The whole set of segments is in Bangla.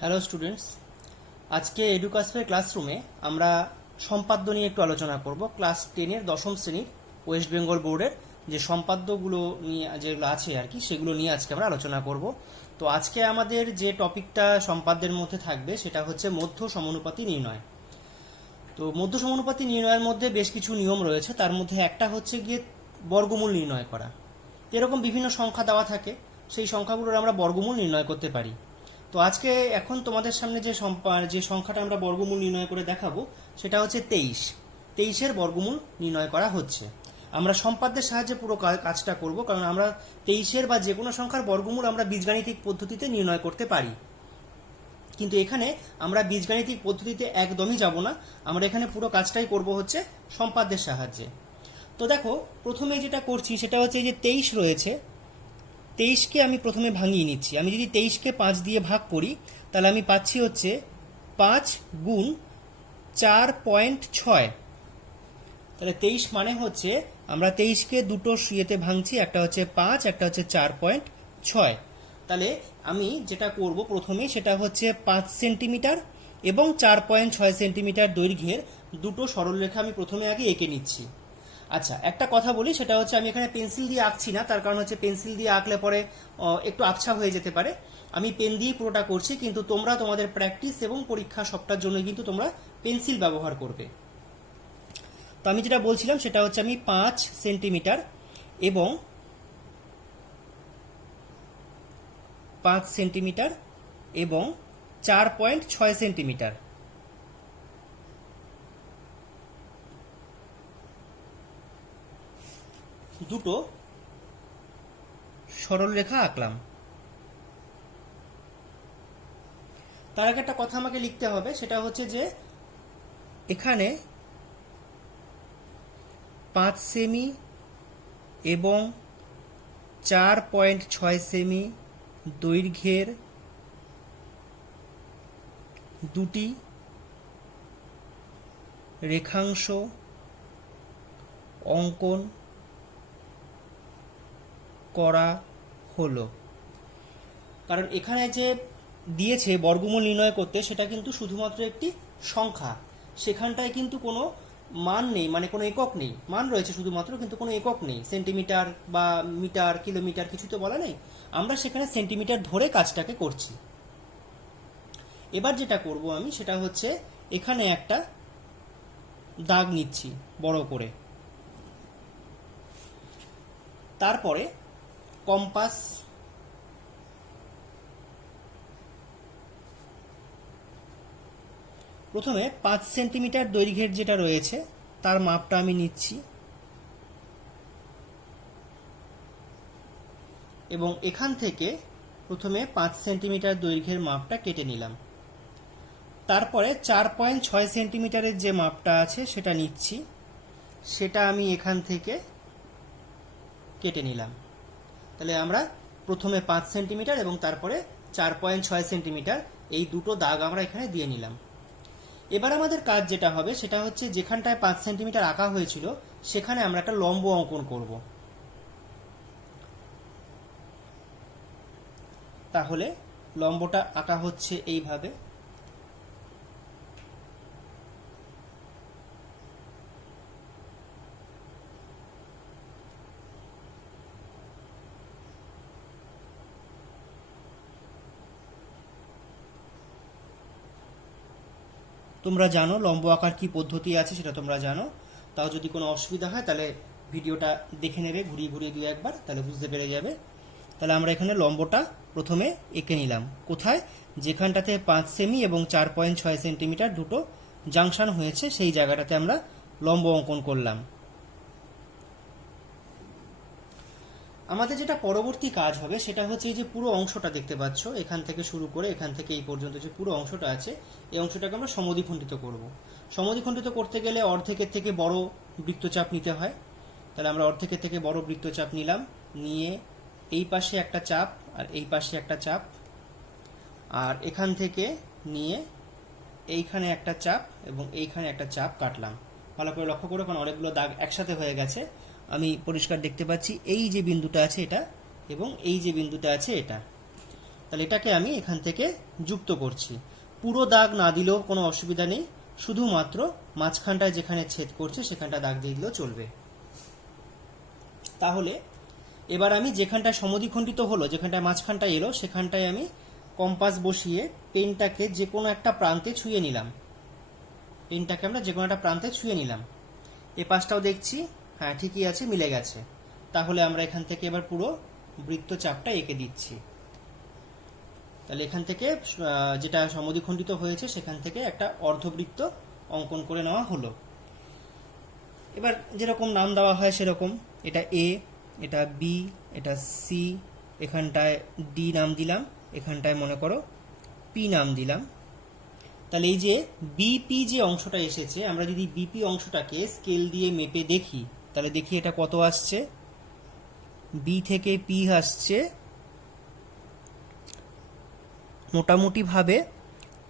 হ্যালো স্টুডেন্টস, আজকে এডুকাসফের ক্লাসরুমে আমরা সম্পাদ্য নিয়ে একটু আলোচনা করব। ক্লাস 10-এর দশম শ্রেণীর ওয়েস্ট বেঙ্গল বোর্ডের যে সম্পাদ্যগুলো নিয়ে যেগুলো আছে আর কি, সেগুলো নিয়ে আজকে আমরা আলোচনা করব। তো আজকে আমাদের যে টপিকটা সম্পাদ্যের মধ্যে থাকবে সেটা হচ্ছে মধ্য সমানুপাতি নির্ণয়। তো মধ্য সমানুপাতি নির্ণয়ের মধ্যে বেশ কিছু নিয়ম রয়েছে। তার মধ্যে একটা হচ্ছে গিয়ে বর্গমূল নির্ণয় করা। এরকম বিভিন্ন সংখ্যা দেওয়া থাকে, সেই সংখ্যাগুলোর আমরা বর্গমূল নির্ণয় করতে পারি। তো আজকে এখন তোমাদের সামনে যে সংখ্যাটা আমরা বর্গমূল নির্ণয় করে দেখাবো সেটা হচ্ছে 23-এর বর্গমূল নির্ণয় করা হচ্ছে। আমরা সম্পাদ্যের সাহায্যে পুরো কাজটা করব, কারণ আমরা 23-এর বা যে কোনো সংখ্যার বর্গমূল আমরা বীজগাণিতিক পদ্ধতিতে নির্ণয় করতে পারি, কিন্তু এখানে আমরা বীজগাণিতিক পদ্ধতিতে একদমই যাব না। আমরা এখানে পুরো কাজটাই করব হচ্ছে সম্পাদ্যের সাহায্যে। তো দেখো, প্রথমে যেটা করছি সেটা হচ্ছে এই যে 23 রয়েছে, 23কে আমি প্রথমে ভাঙিয়ে নিচ্ছি। আমি যদি 23কে 5 দিয়ে ভাগ করি তাহলে আমি পাচ্ছি হচ্ছে 5 গুণ 4.6। তাহলে 23 মানে হচ্ছে আমরা 23কে দুটো ইয়েতে ভাঙছি, একটা হচ্ছে 5, একটা হচ্ছে 4.6। তাহলে আমি যেটা করব প্রথমে সেটা হচ্ছে 5 সেন্টিমিটার এবং 4.6 সেন্টিমিটার দৈর্ঘ্যের দুটো সরলরেখা আমি প্রথমে আগে এঁকে নিচ্ছি। আচ্ছা, একটা কথা বলি, সেটা হচ্ছে আমি এখানে পেন্সিল দিয়ে আঁকছি না। তার কারণ হচ্ছে পেন্সিল দিয়ে আঁকলে পরে একটু আবছা হয়ে যেতে পারে। আমি পেন দিয়ে পুরোটা করছি, কিন্তু তোমরা তোমাদের প্র্যাকটিস এবং পরীক্ষা সবটার জন্য কিন্তু তোমরা পেন্সিল ব্যবহার করবে। তো আমি যেটা বলছিলাম সেটা হচ্ছে আমি 5 সেন্টিমিটার এবং 4.6 সেন্টিমিটার দুটো সরলরেখা আঁকলাম। তার আগে একটা কথা আমাকে লিখতে হবে, সেটা হচ্ছে যে এখানে 5 সেমি এবং 4.6 সেমি দৈর্ঘ্যের দুটি রেখাংশ অঙ্কন করা হলো। কারণ এখানে যে দিয়েছে বর্গমূল নির্ণয় করতে, সেটা কিন্তু শুধুমাত্র একটি সংখ্যা। সেখানটায় কিন্তু কোনো মান নেই, মানে কোনো একক নেই। মান রয়েছে শুধুমাত্র, কিন্তু কোনো একক নেই। সেন্টিমিটার বা মিটার, কিলোমিটার কিছু তো বলা নেই। আমরা সেখানে সেন্টিমিটার ধরে কাজটাকে করছি। এবার যেটা করব আমি সেটা হচ্ছে এখানে একটা দাগ নিচ্ছি বড় করে। তারপরে কম্পাস প্রথমে 5 সেন্টিমিটার দৈর্ঘ্যের যেটা রয়েছে তার মাপটা আমি নিচ্ছি এবং এখান থেকে প্রথমে 5 সেন্টিমিটার দৈর্ঘ্যের মাপটা কেটে নিলাম। তারপরে 4.6 সেন্টিমিটারের যে মাপটা আছে সেটা নিচ্ছি, সেটা আমি এখান থেকে কেটে নিলাম। তাহলে আমরা প্রথমে 5 সেন্টিমিটার এবং তারপরে 4.6 সেন্টিমিটার এই দুটো দাগ আমরা এখানে দিয়ে নিলাম। এবার আমাদের কাজ যেটা হবে সেটা হচ্ছে যেখানটায় 5 সেন্টিমিটার আঁকা হয়েছিল সেখানে আমরা একটা লম্ব অঙ্কন করব। তাহলে লম্বটা আঁকা হচ্ছে এইভাবে। তোমরা জানো লম্ব আঁকার কি পদ্ধতি আছে, সেটা তোমরা জানো। তাও যদি কোনো অসুবিধা হয় তাহলে ভিডিওটা দেখে নেবে ঘুরিয়ে ঘুরিয়ে 2-1 বার, তাহলে বুঝতে পেরে যাবে। তাহলে আমরা এখানে লম্বটা প্রথমে এঁকে নিলাম। কোথায়? যেখানটাতে 5 সেমি এবং 4.6 সেন্টিমিটার দুটো জাংশন হয়েছে সেই জায়গাটাতে আমরা লম্ব অঙ্কন করলাম। আমাদের যেটা পরবর্তী কাজ হবে সেটা হচ্ছে এই যে পুরো অংশটা দেখতে পাচ্ছ, এখান থেকে শুরু করে এখান থেকে এই পর্যন্ত যে পুরো অংশটা আছে, এই অংশটাকে আমরা সমদ্বিখণ্ডিত করব। সমদ্বিখণ্ডিত করতে গেলে অর্ধেকের থেকে বড় বৃত্তচাপ নিতে হয়। তাহলে আমরা অর্ধেকের থেকে বড় বৃত্তচাপ নিলাম, নিয়ে এই পাশে একটা চাপ আর এই পাশে একটা চাপ, আর এখান থেকে নিয়ে এইখানে একটা চাপ এবং এইখানে একটা চাপ কাটলাম। ভালো করে লক্ষ্য করো, কারণ অনেকগুলো দাগ একসাথে হয়ে গেছে। আমি পরিষ্কার দেখতে পাচ্ছি এই যে বিন্দুটা আছে এটা এবং এই যে বিন্দুটা আছে এটা। তাহলে এটাকে আমি এখান থেকে যুক্ত করছি। পুরো দাগ না দিলেও কোনো অসুবিধা নেই, শুধুমাত্র মাঝখানটায় যেখানে ছেদ করছে সেখানটা দাগ দিয়ে দিলেও চলবে। তাহলে এবার আমি যেখানটায় সমদ্বিখণ্ডিত হলো, যেখানটায় মাঝখানটা এলো, সেখানটায় আমি কম্পাস বসিয়ে পেনটাকে যে কোনো একটা প্রান্তে ছুঁয়ে নিলাম। পেনটাকে আমরা যে কোনো একটা প্রান্তে ছুঁয়ে নিলাম। এ পাশটাও দেখছি, হ্যাঁ ঠিকই আছে, মিলে গেছে। তাহলে আমরা এখান থেকে এবার পুরো বৃত্তচাপটা এঁকে দিচ্ছি। তাহলে এখান থেকে যেটা সমদ্বিখণ্ডিত হয়েছে সেখান থেকে একটা অর্ধবৃত্ত অঙ্কন করে নেওয়া হলো। এবার যেরকম নাম দেওয়া হয় সেরকম, এটা এ, এটা বি, এটা সি, এখানটায় ডি নাম দিলাম, এখানটায় মনে করো পি নাম দিলাম। তাহলে এই যে বিপি যে অংশটা এসেছে, আমরা যদি বিপি অংশটাকে স্কেল দিয়ে মেপে দেখি, তাহলে দেখি এটা কত আসছে। বি থেকে পি আসছে মোটামুটি ভাবে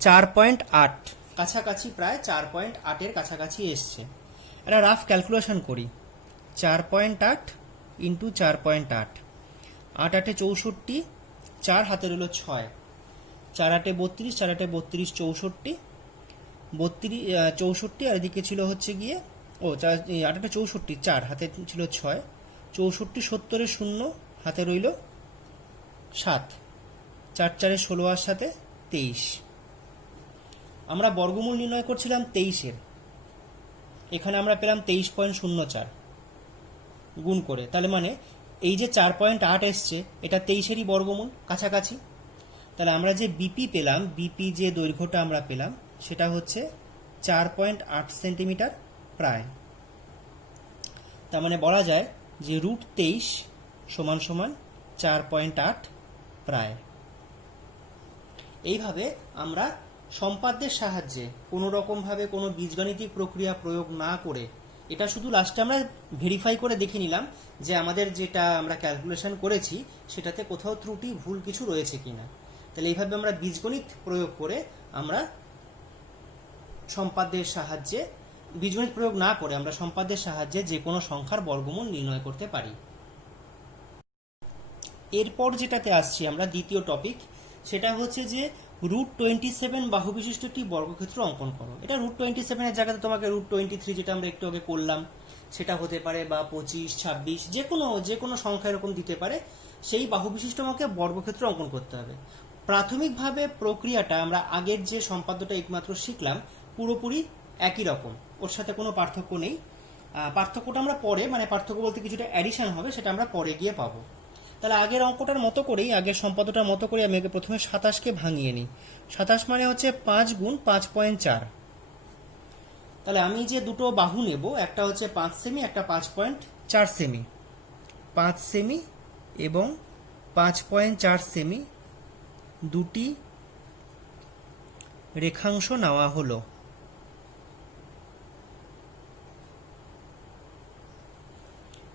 4.8, কাছাকাছি, প্রায় 4.8-এর কাছাকাছি এসছে। একটা রাফ ক্যালকুলেশন করি, 4.8 ইন্টু 4.8, 8 × 8 = 64, 4 হাতে রইল 6, 4 × 8 = 32, 4 × 8 = 32, 64, 64, আর এদিকে ছিল হচ্ছে গিয়ে 8 × 8 = 64, 4 হাতে ছিল 6, 64, 70-এর 0 হাতে রইল 7, 4 × 4 = 16, আর সাথে 23। আমরা বর্গমূল নির্ণয় করছিলাম 23-এর, এখানে আমরা পেলাম 23.04 গুণ করে। তাহলে মানে এই যে 4.8 এসছে, এটা 23-এরই বর্গমূল, কাছাকাছি। তাহলে আমরা যে বিপি পেলাম, বিপি যে দৈর্ঘ্যটা আমরা পেলাম সেটা হচ্ছে 4.8 সেন্টিমিটার প্রায়। তার মানে বলা যায় যে √23 = 4.8 প্রায়। এইভাবে আমরা সম্পাদ্যের সাহায্যে কোনো রকমভাবে কোনো বীজগাণিতিক প্রক্রিয়া প্রয়োগ না করে, এটা শুধু লাস্টে আমরা ভেরিফাই করে দেখে নিলাম যে আমাদের যেটা আমরা ক্যালকুলেশন করেছি সেটাতে কোথাও ত্রুটি ভুল কিছু রয়েছে কিনা। তাহলে এইভাবে আমরা বীজগণিত প্রয়োগ করে আমরা সম্পাদ্যের সাহায্যে, বীজগণিত প্রয়োগ না করে আমরা সম্পাদ্যের সাহায্যে যে কোনো সংখ্যার বর্গমূল নির্ণয় করতে পারি। এরপর যেটাতে আসছি আমরা, দ্বিতীয় টপিক, সেটা হচ্ছে যে √27 বাহু বিশিষ্ট একটি বর্গক্ষেত্র অঙ্কন করো। এটা √27-এর জায়গাতে তোমাকে √23 যেটা আমরা একটু আগে করলাম সেটা হতে পারে, বা 25, 26, যে কোনো সংখ্যা এরকম দিতে পারে। সেই বাহু বিশিষ্ট আমাকে বর্গক্ষেত্র অঙ্কন করতে হবে। প্রাথমিকভাবে প্রক্রিয়াটা আমরা আগের যে সম্পাদ্যটা একমাত্র শিখলাম পুরোপুরি একই রকম, ওর সাথে কোনো পার্থক্য নেই। পার্থক্যটা আমরা পরে, মানে পার্থক্য বলতে কিছুটা অ্যাডিশন হবে, সেটা আমরা পরে গিয়ে পাবো। তাহলে আগের অঙ্কটার মতো করেই, আগের সম্পাদ্যটার মতো করে আমি প্রথমে 27কে ভাঙিয়ে নিই। 27 মানে হচ্ছে 5 × 5.4। তাহলে আমি যে দুটো বাহু নেব, একটা হচ্ছে 5 সেমি, একটা 5.4 সেমি। 5 সেমি এবং 5.4 সেমি দুটি রেখাংশ নেওয়া হলো।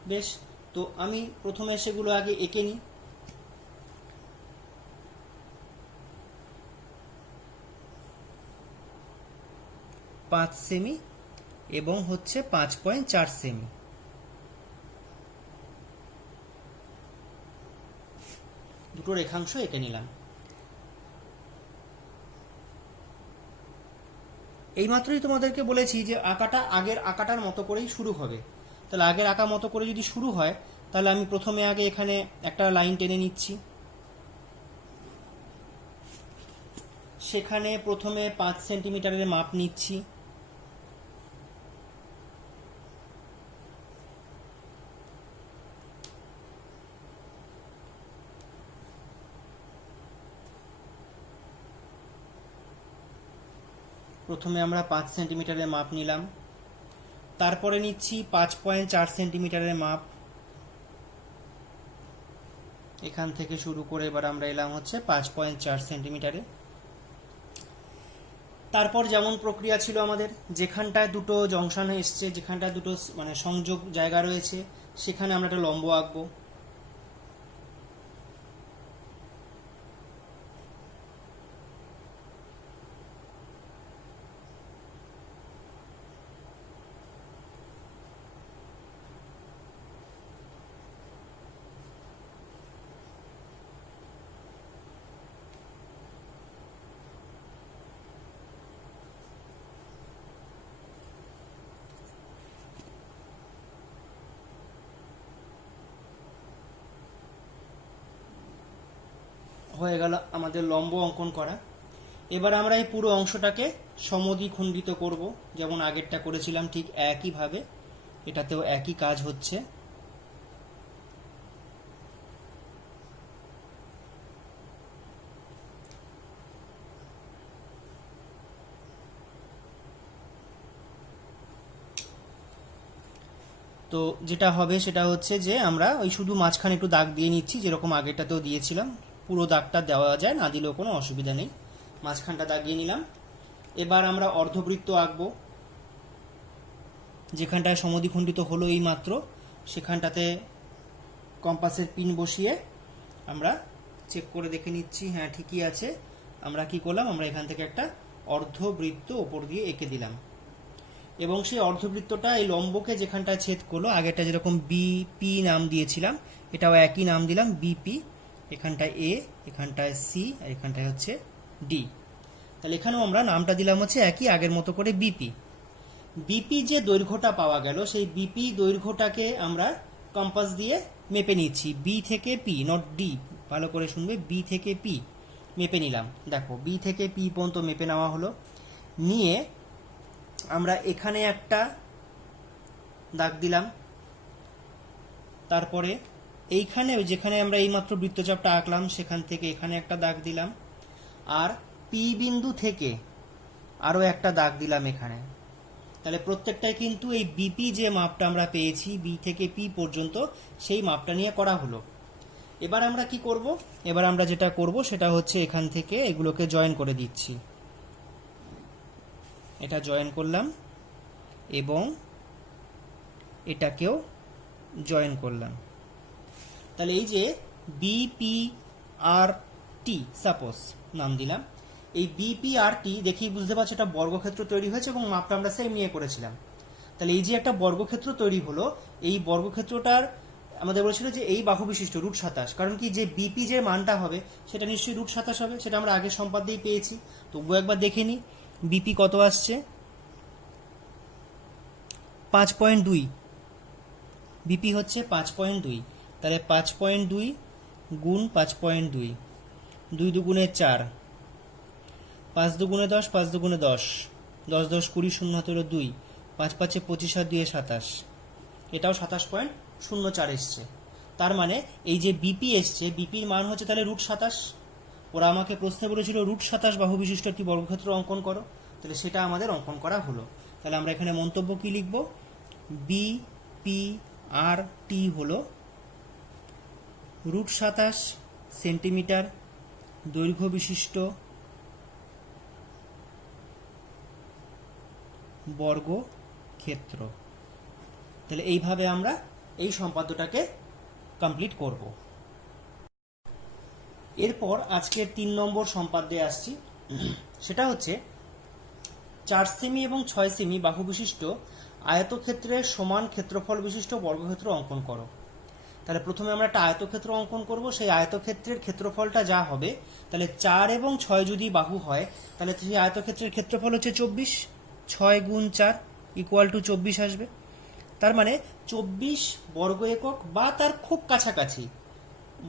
বেশ, তো আমি প্রথমে সেগুলো আগে এঁকে নিই। পাঁচ সেমি এবং হচ্ছে 5.4 সেমি দুটো রেখাংশ এঁকে নিলাম। এইমাত্রই তোমাদেরকে বলেছি যে আঁকাটা আগের আঁকাটার মতো করেই শুরু হবে। তাহলে আগের আঁকা মতো করে যদি শুরু হয়, তাহলে আমি প্রথমে আগে এখানে একটা লাইন টেনে নিচ্ছি। সেখানে প্রথমে 5 সেন্টিমিটারের মাপ নিচ্ছি। প্রথমে আমরা 5 সেন্টিমিটারের মাপ নিলাম, তারপরে নিচ্ছি 5.4 সেন্টিমিটারের মাপ। এখান থেকে শুরু করে এবার আমরা এলাম হচ্ছে 5.4 সেন্টিমিটারে। তারপর যেমন প্রক্রিয়া ছিল আমাদের, যেখানটায় দুটো জংশন এসছে, যেখানটায় দুটো মানে সংযোগ জায়গা রয়েছে, সেখানে আমরা একটা লম্ব আঁকবো। হয়ে গেল আমাদের লম্ব অঙ্কন করা। এবার আমরা এই পুরো অংশটাকে সমদ্বিখণ্ডিত করব, যেমন আগেরটা করেছিলাম ঠিক একইভাবে এটাতেও একই কাজ হচ্ছে। তো যেটা হবে সেটা হচ্ছে যে আমরা ওই শুধু মাঝখানে একটু দাগ দিয়ে নিচ্ছি, যেরকম আগেরটাতেও দিয়েছিলাম। পুরো দাগটা দেওয়া যায়, না দিলেও কোনো অসুবিধা নেই, মাঝখানটা দাগিয়ে নিলাম। এবার আমরা অর্ধবৃত্ত আঁকবো, যেখানটায় সমদ্বিখণ্ডিত হলো এই মাত্র সেখানটাতে কম্পাসের পিন বসিয়ে আমরা চেক করে দেখে নিচ্ছি, হ্যাঁ ঠিকই আছে। আমরা কি করলাম, আমরা এখান থেকে একটা অর্ধবৃত্ত ওপর দিয়ে এঁকে দিলাম, এবং সেই অর্ধবৃত্তটা এই লম্বকে যেখানটায় ছেদ করলো, আগেরটা যেরকম বিপি নাম দিয়েছিলাম এটাও একই নাম দিলাম বিপি। এখানটায় এ, এখানটায় সি, আর এখানটায় হচ্ছে ডি। তাহলে এখানেও আমরা নামটা দিলাম হচ্ছে একই আগের মতো করে বিপি। বিপি যে দৈর্ঘ্যটা পাওয়া গেল সেই বিপি দৈর্ঘ্যটাকে আমরা কম্পাস দিয়ে মেপে নিচ্ছি, বি থেকে পি, নট ডি, ভালো করে শুনবে, বি থেকে পি মেপে নিলাম। দেখো বি থেকে পি পর্যন্ত মেপে নেওয়া হলো। নিয়ে আমরা এখানে একটা দাগ দিলাম, তারপরে এইখানে যেখানে আমরা এইমাত্র বৃত্তচাপটা আঁকলাম সেখান থেকে এখানে একটা দাগ দিলাম, আর পি বিন্দু থেকে আরও একটা দাগ দিলাম এখানে। তাহলে প্রত্যেকটাই কিন্তু এই বিপি যে মাপটা আমরা পেয়েছি বি থেকে পি পর্যন্ত সেই মাপটা নিয়ে করা হলো। এবার আমরা কি করব, এবার আমরা যেটা করব সেটা হচ্ছে এখান থেকে এগুলোকে জয়েন করে দিচ্ছি। এটা জয়েন করলাম এবং এটাকেও জয়েন করলাম। তাহলে এই যে বিপিআরটি সাপোজ নাম দিলাম, এই বিপিআরটি দেখেই বুঝতে পারছি এটা বর্গক্ষেত্র তৈরি হয়েছে এবং মাপটা আমরা সেম নিয়ে করেছিলাম। তাহলে এই যে একটা বর্গক্ষেত্র তৈরি হলো, এই বর্গক্ষেত্রটার আমাদের বলেছিল যে এই বাহু বিশিষ্ট √27, কারণ কি যে বিপি যে মানটা হবে সেটা নিশ্চয়ই √27 হবে, সেটা আমরা আগের সম্পাদ্যেই পেয়েছি। তবুও একবার দেখে নিই বিপি কত আসছে, 5.2, বিপি হচ্ছে 5.2। তাহলে 5.2 গুণ 5.2, 2 দুগুণে 4, 5 দুগুণে 10, 5 দুগুণে 10, 10 10 20, 0 হাতে 2, 5 5 25 আর 2 27, এটাও 27.04 এসছে। তার মানে এই যে বিপি এসছে, বিপির মান হচ্ছে তাহলে √27। ওরা আমাকে প্রশ্নে বলেছিল √27 বাহু বিশিষ্ট একটি বর্গক্ষেত্র অঙ্কন করো, তাহলে সেটা আমাদের অঙ্কন করা হলো। তাহলে আমরা এখানে মন্তব্য কি লিখব, বিপিআরটি হলো √27 সেন্টিমিটার দৈর্ঘ্য বিশিষ্ট বর্গক্ষেত্র। তাহলে এইভাবে আমরা এই সম্পাদ্যটাকে কমপ্লিট করব। এরপর আজকের 3 নম্বর সম্পাদ্যে আসছি, সেটা হচ্ছে 4 সেমি এবং 6 সেমি বাহু বিশিষ্ট আয়তক্ষেত্রের সমান ক্ষেত্রফল বিশিষ্ট বর্গক্ষেত্র অঙ্কন করো। তাহলে প্রথমে আমরা একটা আয়তক্ষেত্র অঙ্কন করব, সেই আয়তক্ষেত্রের ক্ষেত্রফলটা যা হবে, তাহলে 4 এবং 6 যদি বাহু হয় তাহলে সেই আয়তক্ষেত্রের ক্ষেত্রফল হচ্ছে 24, 6 গুণ 4 ইকুয়াল টু 24 আসবে। তার মানে 24 বর্গ একক বা তার খুব কাছাকাছি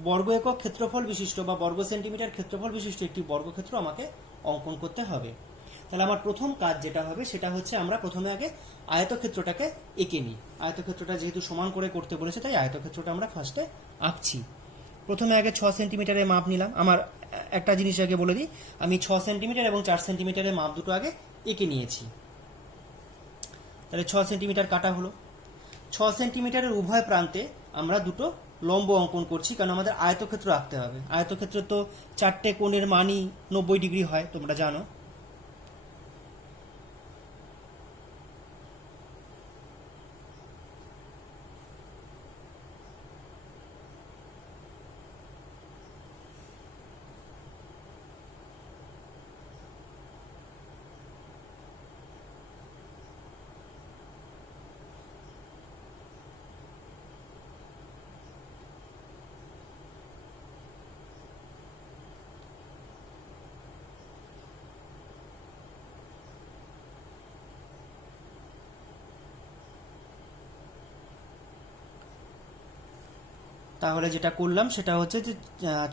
বর্গ একক ক্ষেত্রফল বিশিষ্ট বা বর্গ সেন্টিমিটার ক্ষেত্রফল বিশিষ্ট একটি বর্গক্ষেত্র আমাকে অঙ্কন করতে হবে। তাহলে আমার প্রথম কাজ যেটা হবে সেটা হচ্ছে আমরা প্রথমে আগে আয়তক্ষেত্রটাকে এঁকে নিই। আয়তক্ষেত্রটা যেহেতু সমান করে করতে বলেছে তাই আয়তক্ষেত্রটা আমরা ফার্স্টে আঁকছি। প্রথমে আগে 6 সেন্টিমিটারের মাপ নিলাম। আমার একটা জিনিস আগে বলে দিই, আমি 6 সেন্টিমিটার এবং 4 সেন্টিমিটারের মাপ দুটো আগে এঁকে নিয়েছি। তাহলে 6 সেন্টিমিটার কাটা হলো। 6 সেন্টিমিটারের উভয় প্রান্তে আমরা দুটো লম্ব অঙ্কন করছি, কারণ আমাদের আয়তক্ষেত্র আঁকতে হবে। আয়তক্ষেত্র তো 4টে কোণের মানই 90 ডিগ্রি হয়, তোমরা জানো। তাহলে যেটা করলাম সেটা হচ্ছে যে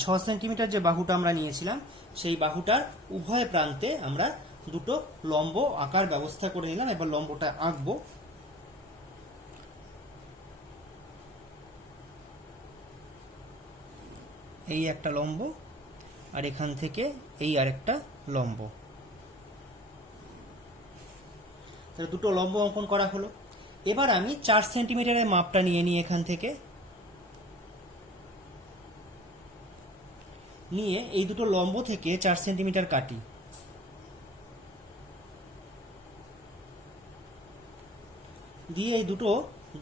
6 সেন্টিমিটার যে বাহুটা আমরা নিয়েছিলাম সেই বাহুটার উভয় প্রান্তে আমরা দুটো লম্ব আঁকার ব্যবস্থা করে নিলাম। এবার লম্বটা আঁকবো। এই একটা লম্ব, আর এখান থেকে এই আরেকটা লম্ব, তাহলে দুটো লম্ব অঙ্কন করা হলো। এবার আমি 4 সেন্টিমিটারের মাপটা নিয়ে নিই এখান থেকে, নিয়ে এই দুটো লম্ব থেকে 4 সেন্টিমিটার কাটি। দিয়ে এই দুটো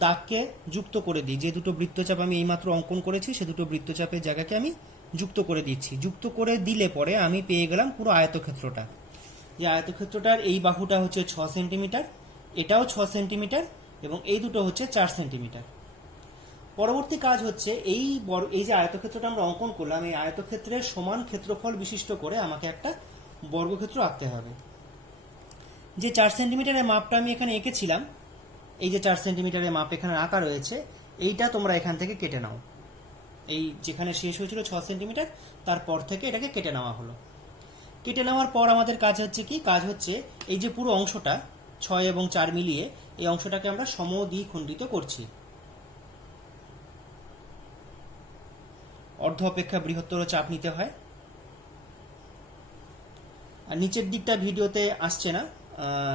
দাগকে যুক্ত করে দিই। যে দুটো বৃত্তচাপ আমি এইমাত্র অঙ্কন করেছি সে দুটো বৃত্তচাপের জায়গাকে আমি যুক্ত করে দিচ্ছি। যুক্ত করে দিলে পরে আমি পেয়ে গেলাম পুরো আয়তক্ষেত্রটা। যে আয়তক্ষেত্রটার এই বাহুটা হচ্ছে 6 সেন্টিমিটার, এটাও 6 সেন্টিমিটার, এবং এই দুটো হচ্ছে 4 সেন্টিমিটার। পরবর্তী কাজ হচ্ছে এই যে আয়তক্ষেত্রটা আমরা অঙ্কন করলাম, এই আয়তক্ষেত্রের সমান ক্ষেত্রফল বিশিষ্ট করে আমাকে একটা বর্গক্ষেত্র আঁকতে হবে। যে 4 সেন্টিমিটারের মাপটা আমি এখানে এঁকেছিলাম, এই যে 4 সেন্টিমিটারের মাপ এখানে আঁকা রয়েছে, এইটা তোমরা এখান থেকে কেটে নাও। এই যেখানে শেষ হয়েছিল 6 সেন্টিমিটার, তারপর থেকে এটাকে কেটে নেওয়া হলো। কেটে নেওয়ার পর আমাদের কাজ হচ্ছে কি? কাজ হচ্ছে এই যে পুরো অংশটা 6 এবং 4 মিলিয়ে এই অংশটাকে আমরা সমদ্বিখণ্ডিত করছি। অর্ধ অপেক্ষা বৃহত্তর চাপ নিতে হয়। আর নিচের দিকটা ভিডিওতে আসছে না,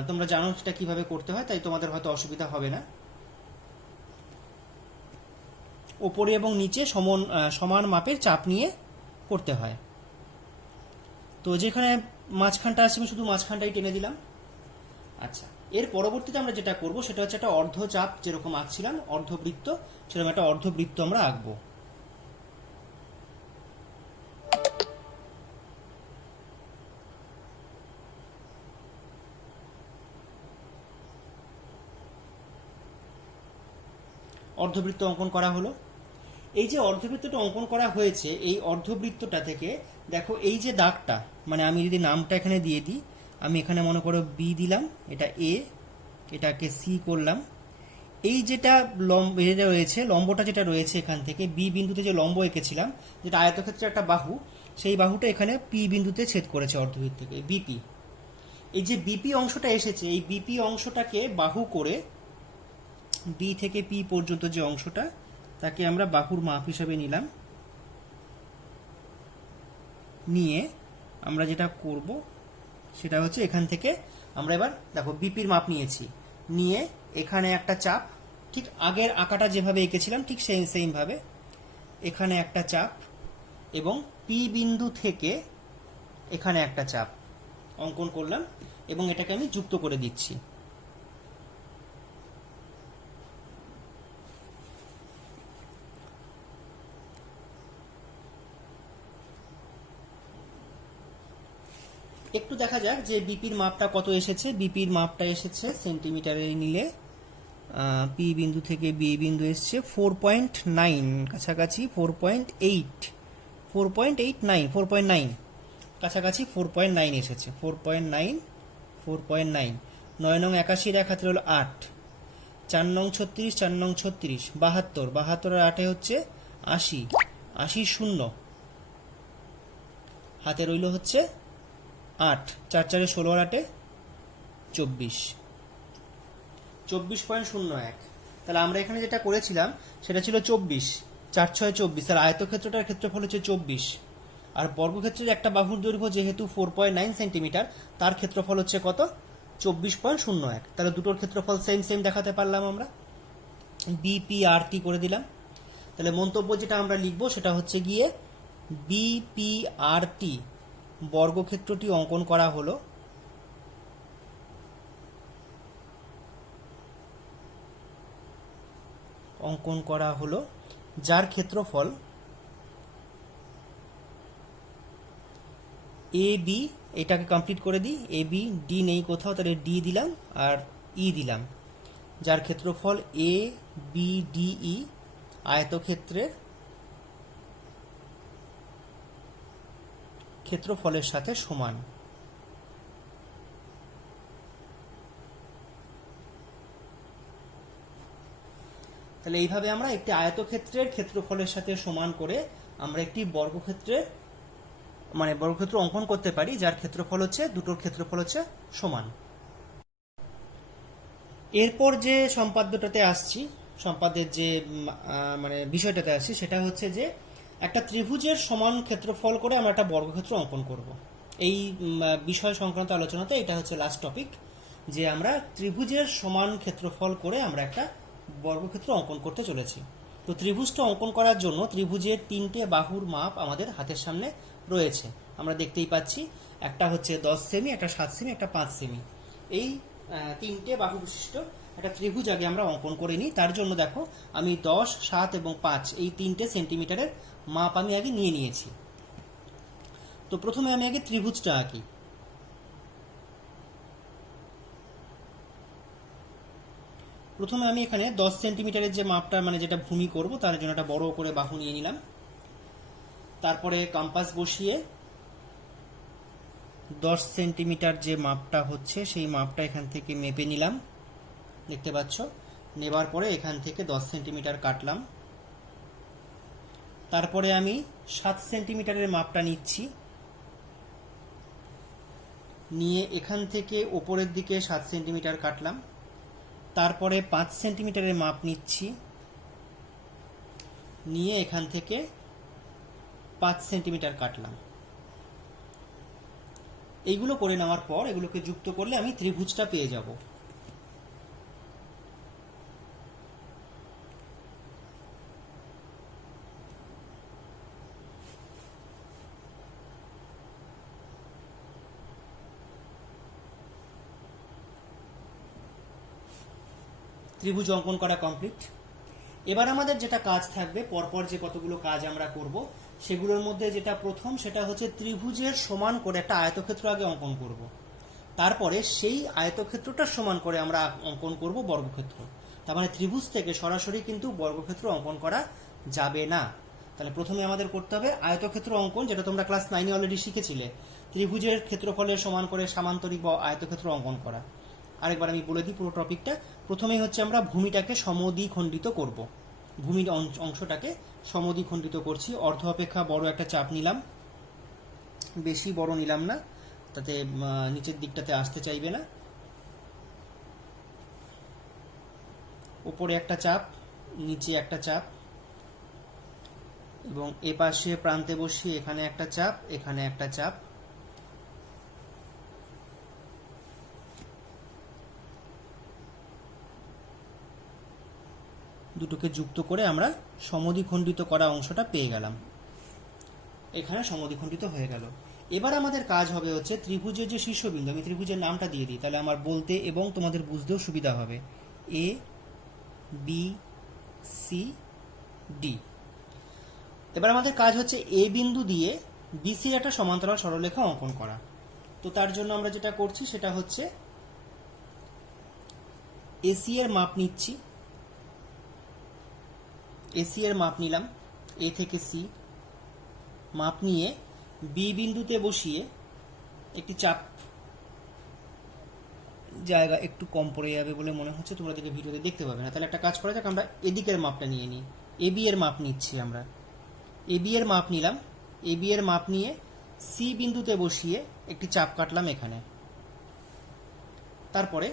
তোমরা জানো সেটা কিভাবে করতে হয়, তাই তোমাদের হয়তো অসুবিধা হবে না। ওপরে এবং নিচে সমান মাপের চাপ নিয়ে করতে হয়। তো যেখানে মাঝখানটা আছে আমি শুধু মাঝখানটাই টেনে দিলাম। আচ্ছা, এর পরবর্তীতে আমরা যেটা করব সেটা হচ্ছে একটা অর্ধচাপ, যেরকম আঁকছিলাম অর্ধবৃত্ত, সেরকম একটা অর্ধবৃত্ত আমরা আঁকবো। অর্ধবৃত্ত অঙ্কন করা হলো। এই যে অর্ধবৃত্তটা অঙ্কন করা হয়েছে, এই অর্ধবৃত্তটা থেকে দেখো এই যে দাগটা, মানে আমি যদি নামটা এখানে দিয়ে দিই, আমি এখানে মনে করো বি দিলাম, এটা এ, এটাকে সি করলাম। এই যেটা লম্ব এটা রয়েছে, লম্বটা যেটা রয়েছে এখান থেকে বি বিন্দুতে যে লম্ব এঁকেছিলাম, যেটা আয়তক্ষেত্রের একটা বাহু, সেই বাহুটা এখানে পি বিন্দুতে ছেদ করেছে অর্ধবৃত্ত থেকে, বিপি। এই যে বিপি অংশটা এসেছে, এই বিপি অংশটাকে বাহু করে বি থেকে পি পর্যন্ত যে অংশটা, তাকে আমরা বাহুর মাপ হিসাবে নিলাম। নিয়ে আমরা যেটা করব সেটা হচ্ছে এখান থেকে আমরা এবার দেখো বিপির মাপ নিয়েছি, নিয়ে এখানে একটা চাপ, ঠিক আগের আঁকাটা যেভাবে এঁকেছিলাম ঠিক সেম ভাবে এখানে একটা চাপ, এবং পি বিন্দু থেকে এখানে একটা চাপ অঙ্কন করলাম, এবং এটাকে আমি যুক্ত করে দিচ্ছি। একটু দেখা যাক যে বিপির মাপটা কত এসেছে। বিপির মাপটা এসেছে সেন্টিমিটারে নিলে, পি বিন্দু থেকে বি বিন্দু এসছে 4.9 কাছাকাছি, 4.9 কাছাকাছি 4.9 এসেছে, 4.9। 9 নং 81, 1 হাতে হলো 8, 4 নং 36, 4 নং 36, 72, 72 আর 8 হচ্ছে 80, 80 শূন্য, হাতে রইল হচ্ছে 8, 4 4 16 আর 8 24, 24.01। তাহলে আমরা এখানে যেটা করেছিলাম সেটা ছিল 24, 4 6 24, তাহলে আয়তক্ষেত্রটার ক্ষেত্রফল হচ্ছে 24, আর বর্গক্ষেত্রের একটা বাহুর দৈর্ঘ্য যেহেতু 4.9 সেন্টিমিটার, তার ক্ষেত্রফল হচ্ছে কত? 24.01। তাহলে দুটোর ক্ষেত্রফল সেম দেখাতে পারলাম আমরা। বিপিআরটি করে দিলাম। তাহলে মন্তব্য যেটা আমরা লিখবো সেটা হচ্ছে গিয়ে বিপিআরটি বর্গক্ষেত্রটি অঙ্কন করা হলো। যার ক্ষেত্রফল এ বি, এটাকে কমপ্লিট করে দিই, এ বি, ডি নেই কোথাও, তাহলে ডি দিলাম আর ই দিলাম। যার ক্ষেত্রফল এ বি ডি ই আয়তক্ষেত্রের ক্ষেত্রফলের সাথে সমান। তাহলে এইভাবে আমরা একটি আয়তক্ষেত্রের ক্ষেত্রফলের সাথে সমান করে আমরা একটি বর্গক্ষেত্রের বর্গক্ষেত্র অঙ্কন করতে পারি, যার ক্ষেত্রফল হচ্ছে দুটোর ক্ষেত্রফল হচ্ছে সমান। এরপর যে সম্পাদ্যটাতে আসছি, সম্পাদ্যের যে বিষয়টাতে আসছি, সেটা হচ্ছে যে একটা ত্রিভুজের সমান ক্ষেত্রফল করে আমরা একটা বর্গক্ষেত্র অঙ্কন করব। এই বিষয় সংক্রান্ত আলোচনাতে এটা হচ্ছে লাস্ট টপিক, যে আমরা ত্রিভুজের সমান ক্ষেত্রফল করে আমরা একটা বর্গক্ষেত্র অঙ্কন করতে চলেছি। তো ত্রিভুজটা অঙ্কন করার জন্য ত্রিভুজের 3টে বাহুর মাপ আমাদের হাতের সামনে রয়েছে, আমরা দেখতেই পাচ্ছি। একটা হচ্ছে 10 সেমি, একটা 7 সেমি, একটা 5 সেমি। এই 3টে বাহু বিশিষ্ট একটা ত্রিভুজ আগে আমরা অঙ্কন করে নিই। তার জন্য দেখো আমি 10, 7 এবং 5 এই 3টে সেন্টিমিটারের মাপ আমি আগে নিয়ে নিয়েছি। তো প্রথমে আমি আগে ত্রিভুজটা আঁকি। প্রথমে আমি এখানে 10 সেন্টিমিটারের যে মাপটা যেটা ভূমি করব, তার জন্য একটা বড় করে বাহু নিয়ে নিলাম। তারপরে কম্পাস বসিয়ে 10 সেন্টিমিটার যে মাপটা হচ্ছে সেই মাপটা এখান থেকে মেপে নিলাম, দেখতে পাচ্ছ। নেবার পরে এখান থেকে 10 সেন্টিমিটার কাটলাম। তারপরে আমি 7 সেন্টিমিটারের মাপটা নিচ্ছি, নিয়ে এখান থেকে ওপরের দিকে 7 সেন্টিমিটার কাটলাম। তারপরে 5 সেন্টিমিটারের মাপ নিচ্ছি, নিয়ে এখান থেকে 5 সেন্টিমিটার কাটলাম। এইগুলো করে নেওয়ার পর এগুলোকে যুক্ত করলে আমি ত্রিভুজটা পেয়ে যাব। ত্রিভুজ অঙ্কন করা কমপ্লিট। এবার আমাদের যেটা কাজ থাকবে, পরপর যে কতগুলো কাজ আমরা করব, সেগুলোর মধ্যে যেটা প্রথম, সেটা হচ্ছে ত্রিভুজের সমান করে একটা আয়তক্ষেত্র আগে অঙ্কন করব। তারপরে সেই আয়তক্ষেত্রটার সমান করে আমরা অঙ্কন করব বর্গক্ষেত্র। তার মানে ত্রিভুজ থেকে সরাসরি কিন্তু বর্গক্ষেত্র অঙ্কন করা যাবে না। তাহলে প্রথমে আমাদের করতে হবে আয়তক্ষেত্র অঙ্কন, যেটা তোমরা ক্লাস 9-এ অলরেডি শিখেছিলে, ত্রিভুজের ক্ষেত্রফলের সমান করে সামান্তরিক বা আয়তক্ষেত্র অঙ্কন করা। আরেকবার আমি বলে দিই পুরো টপিকটা। প্রথমেই হচ্ছে আমরা ভূমিটাকে সমদ্বিখণ্ডিত করব। ভূমির অংশটাকে সমদ্বিখণ্ডিত করছি। অর্ধ অপেক্ষা বড় একটা চাপ নিলাম, বেশি বড় নিলাম না, তাতে নিচের দিকটাতে আসতে চাইবে না। উপরে একটা চাপ, নিচে একটা চাপ, এবং এপাশে প্রান্তে বসিয়ে এখানে একটা চাপ, এখানে একটা চাপ। দুটোকে যুক্ত করে আমরা সমদ্বিখণ্ডিত করা অংশটা পেয়ে গেলাম। এখানে সমদ্বিখণ্ডিত হয়ে গেল। এবার আমাদের কাজ হবে হচ্ছে ত্রিভুজের যে শীর্ষবিন্দু, আমি ত্রিভুজের নামটা দিয়ে দিই, তাহলে আমার বলতে এবং তোমাদের বুঝতেও সুবিধা হবে। A B C D. এবার আমাদের কাজ হচ্ছে এ বিন্দু দিয়ে বিসির একটা সমান্তরাল সরলরেখা অঙ্কন করা। তো তার জন্য আমরা যেটা করছি সেটা হচ্ছে এসি এর মাপ নিচ্ছি। এসি এর মাপ নিলাম, এ থেকে সি মাপ নিয়ে বি বিন্দুতে বসিয়ে একটি চাপ, জায়গা একটু কম পড়ে যাবে বলে মনে হচ্ছে, তোমরা দেখে ভিডিওতে দেখতে পাবে না। তাহলে একটা কাজ করা যাক, আমরা এদিকের মাপটা নিয়ে নিই। এবি এর মাপ নিচ্ছি আমরা। এবি এর মাপ নিলাম, এবি এর মাপ নিয়ে সি বিন্দুতে বসিয়ে একটি চাপ কাটলাম এখানে। তারপরে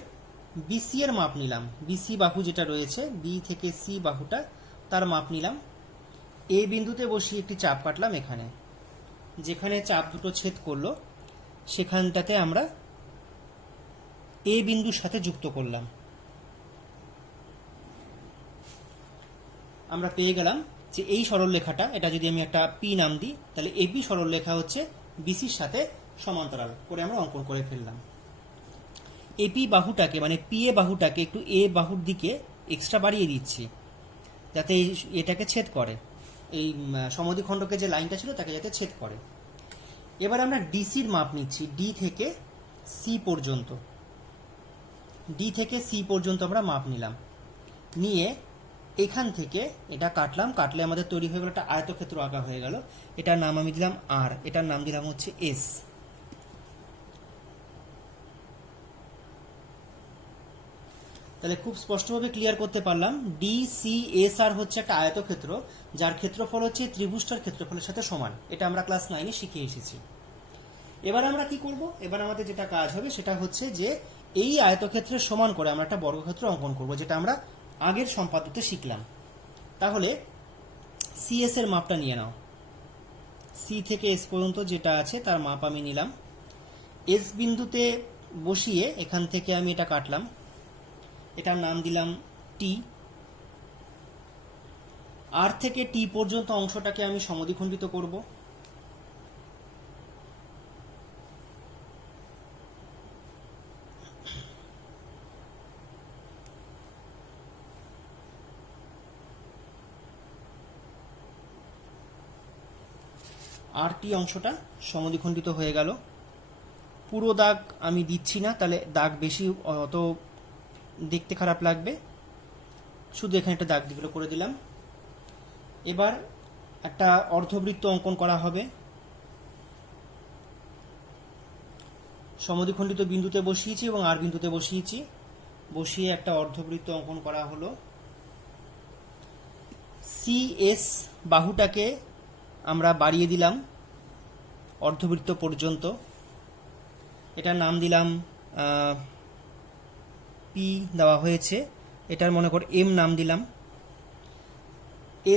বিসি এর মাপ নিলাম, বিসি বাহু যেটা রয়েছে, বি থেকে সি বাহুটা, তার মাপ নিলাম। এ বিন্দুতে বসিয়ে একটি চাপ কাটলাম এখানে। যেখানে চাপ দুটো ছেদ করলো সেখানটাতে আমরা এ বিন্দুর সাথে যুক্ত করলাম। আমরা পেয়ে গেলাম যে এই সরলরেখাটা, এটা যদি আমি একটা পি নাম দিই, তাহলে এবি সরলরেখা হচ্ছে বিসির সাথে সমান্তরাল করে আমরা অঙ্কন করে ফেললাম। এপি বাহুটাকে পি এ বাহুটাকে একটু এ বাহুর দিকে এক্সট্রা বাড়িয়ে দিচ্ছি, যাতে এটাকে ছেদ করে, এই সমদ্বিখণ্ডকে যে লাইনটা ছিল তাকে যাতে ছেদ করে। এবার আমরা ডিসির মাপ নিচ্ছি, ডি থেকে সি পর্যন্ত। ডি থেকে সি পর্যন্ত আমরা মাপ নিলাম, নিয়ে এখান থেকে এটা কাটলাম। কাটলে আমাদের তৈরি হয়ে গেল একটা আয়তক্ষেত্র আঁকা হয়ে গেল। এটার নাম আমি দিলাম আর, এটার নাম দিলাম হচ্ছে এস। তাহলে খুব স্পষ্টভাবে ক্লিয়ার করতে পারলাম DCSR হচ্ছে একটা আয়তক্ষেত্র যার ক্ষেত্রফল হচ্ছে ত্রিভুজটার ক্ষেত্রফলের সাথে সমান। এটা আমরা ক্লাস 9-এ শিখে এসেছি। এবার আমরা কি করব, এবার আমাদের যেটা কাজ হবে সেটা হচ্ছে যে এই আয়তক্ষেত্রের সমান করে আমরা একটা বর্গক্ষেত্র অঙ্কন করব, যেটা আমরা আগের সম্পাদ্যতে শিখলাম। তাহলে CS এর মাপটা নিয়ে নাও। C থেকে S পর্যন্ত যেটা আছে তার মাপ আমি নিলাম। S বিন্দুতে বসিয়ে এখান থেকে আমি এটা কাটলাম, এটার নাম দিলাম T। R থেকে T পর্যন্ত অংশটাকে আমি সমদ্বিখণ্ডিত করব। RT অংশটা সমদ্বিখণ্ডিত হয়ে গেল। পুরো দাগ আমি দিচ্ছি না, তাহলে দাগ বেশি অত দেখতে খারাপ লাগবে, শুধু এখানে একটা দাগ দিগুলো করে দিলাম। এবার একটা অর্ধবৃত্ত অঙ্কন করা হবে। সমদ্বিখণ্ডিত বিন্দুতে বসিয়েছি এবং আর বিন্দুতে বসিয়েছি, বসিয়ে একটা অর্ধবৃত্ত অঙ্কন করা হলো। CS বাহুটাকে আমরা বাড়িয়ে দিলাম অর্ধবৃত্ত পর্যন্ত, এটার নাম দিলাম P দেওয়া হয়েছে, এটার মনে কর M নাম দিলাম।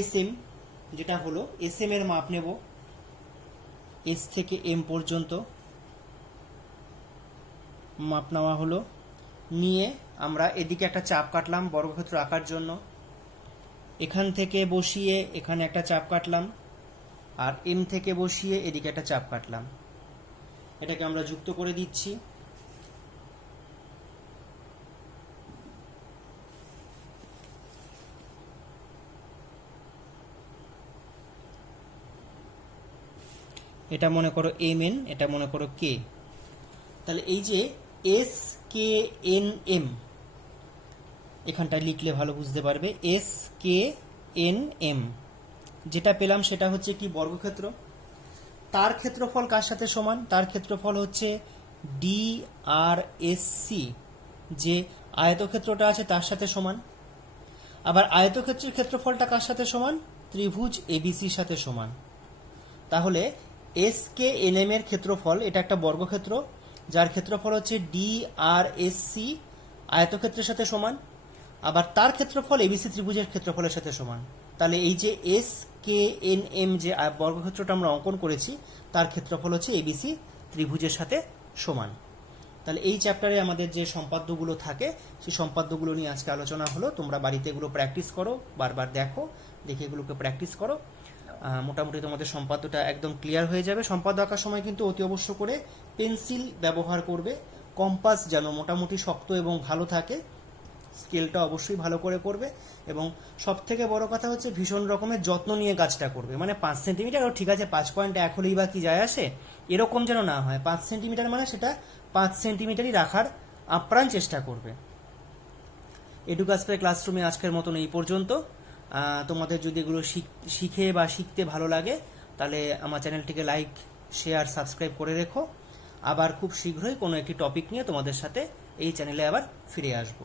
SM যেটা হলো SM এর মাপ নেব S থেকে M পর্যন্ত, মাপ নেওয়া হলো। নিয়ে আমরা এদিকে একটা চাপ কাটলাম বর্গক্ষেত্র আঁকার জন্য, এখান থেকে বসিয়ে এখানে একটা চাপ কাটলাম, আর M থেকে বসিয়ে এদিকে একটা চাপ কাটলাম। এটাকে আমরা যুক্ত করে দিচ্ছি। এটা মনে করো MN, এটা মনে করো K। তাহলে এই যে SKNM এখানটা লিখলে ভালো বুঝতে পারবে। SKNM যেটা পেলাম সেটা হচ্ছে কি বর্গক্ষেত্র। তার ক্ষেত্রফল কার সাথে সমান? তার ক্ষেত্রফল হচ্ছে DRSC, যে আয়তক্ষেত্রটা আছে তার সাথে সমান। আবার আয়তক্ষেত্রের ক্ষেত্রফলটা কার সাথে সমান? ত্রিভুজ ABCর সাথে সমান। তাহলে SKNM এর ক্ষেত্রফল, এটা একটা বর্গক্ষেত্র যার ক্ষেত্রফল হচ্ছে DRSC আয়তক্ষেত্রের সাথে সমান, আবার তার ক্ষেত্রফল ABC ত্রিভুজের ক্ষেত্রফলের সাথে সমান। তাহলে এই যে SKNM যে বর্গক্ষেত্রটা আমরা অঙ্কন করেছি তার ক্ষেত্রফল হচ্ছে ABC ত্রিভুজের সাথে সমান। তাহলে এই চ্যাপ্টারে আমাদের যে সম্পাদ্যগুলো থাকে সেই সম্পাদ্যগুলো নিয়ে আজকে আলোচনা হলো। তোমরা বাড়িতে এগুলো প্র্যাকটিস করো, বারবার দেখো, দেখে এগুলোকে প্র্যাকটিস করো। মোটামুটি তোমাদের সম্পাদ্যটা একদম ক্লিয়ার হয়ে যাবে। সম্পাদ্য আঁকার সময় কিন্তু অতি অবশ্য করে পেন্সিল ব্যবহার করবে, কম্পাস যেন মোটামুটি শক্ত এবং ভালো থাকে, স্কেলটা অবশ্যই ভালো করে করবে, এবং সব থেকে বড় কথা হচ্ছে ভীষণ রকমের যত্ন নিয়ে কাজটা করবে। মানে 5 সেন্টিমিটার ঠিক আছে, 5.1 হলেই বা কি যায় আসে, এরকম যেন না হয়। 5 সেন্টিমিটার মানে সেটা 5 সেন্টিমিটারই রাখার আপ্রাণ চেষ্টা করবে। এডুকাসপ্রে ক্লাসরুমে আজকের মতন এই পর্যন্ত। তোমাদের যদি এগুলো শিখে বা শিখতে ভালো লাগে তাহলে আমার চ্যানেলটিকে লাইক, শেয়ার, সাবস্ক্রাইব করে রেখো। আবার খুব শীঘ্রই কোনো একটি টপিক নিয়ে তোমাদের সাথে এই চ্যানেলে আবার ফিরে আসবো।